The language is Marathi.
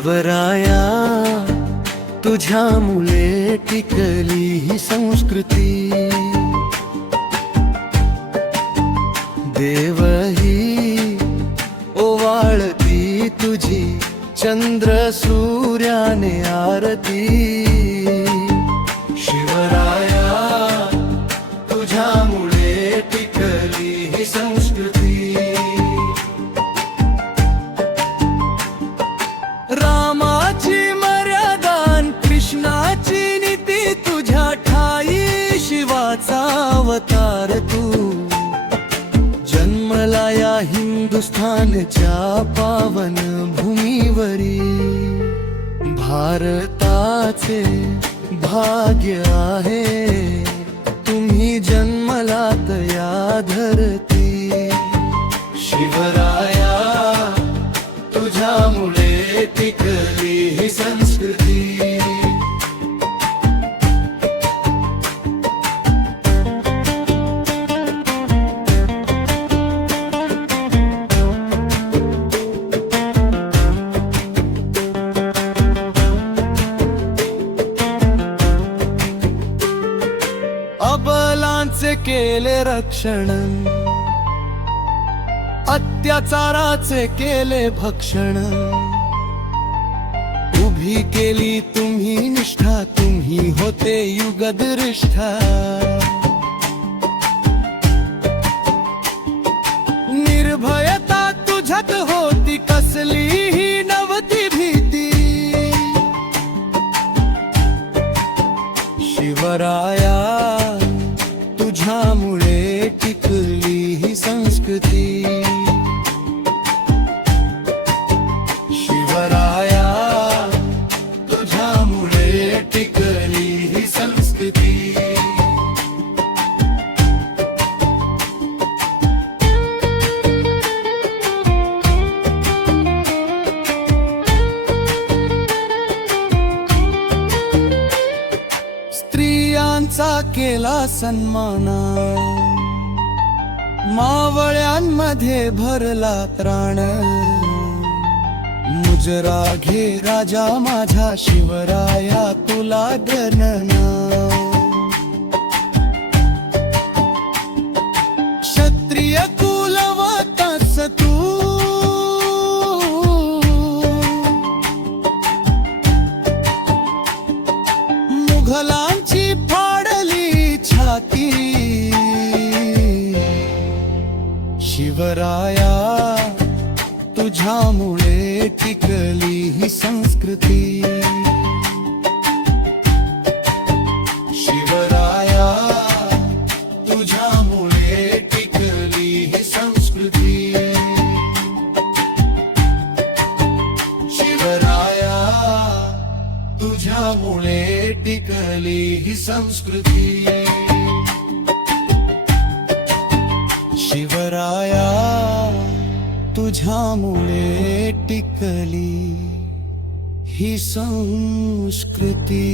शिवराया तुझ्यामुळे टिकली ही संस्कृती, देवही ओवाळती तुझी चंद्र सूर्याने आरती। शिवराया तुझ्यामुळे टिकली ही संस्कृती, रामाची मर्यादा कृष्णाची नीती, तुझ्या ठाई शिवाचा अवतार तू। जन्मला या हिंदुस्थानच्या पावन भूमीवरी, भारताचे भाग्य आहे तुम्ही जन्मलात या धरती। शिवराया तुझ्यामुळे टिकली ही संस्कृती, अबलांचे केले रक्षण, अत्याचाराचे केले भक्षण। उभी केली तुम्ही निष्ठा, तुम्ही होते युगदृष्टा। निर्भयता तुझ्यात होती, कसलीही नव्हती भीती। शिवराया तुझ्यामुळे टिकली ही संस्कृती, शिवराया तुझ्यामुळे टिकली ही संस्कृती। स्त्रियांचा केला सन्मान, मावळ्यांमध्ये भरला त्राण। मुजरा घे राजा माझा शिवराया तुला गणना। क्षत्रिय कुलवतंस तू, मुघलांची फाडली छाती। शिवराया तुझ्यामुळे टिकली ही संस्कृती, शिवराया तुझ्यामुळे टिकली ही संस्कृती। शिवराया तुझ्यामुळे टिकली ही संस्कृती, शिवराया तुझ्यामुळे टिकली ही संस्कृती।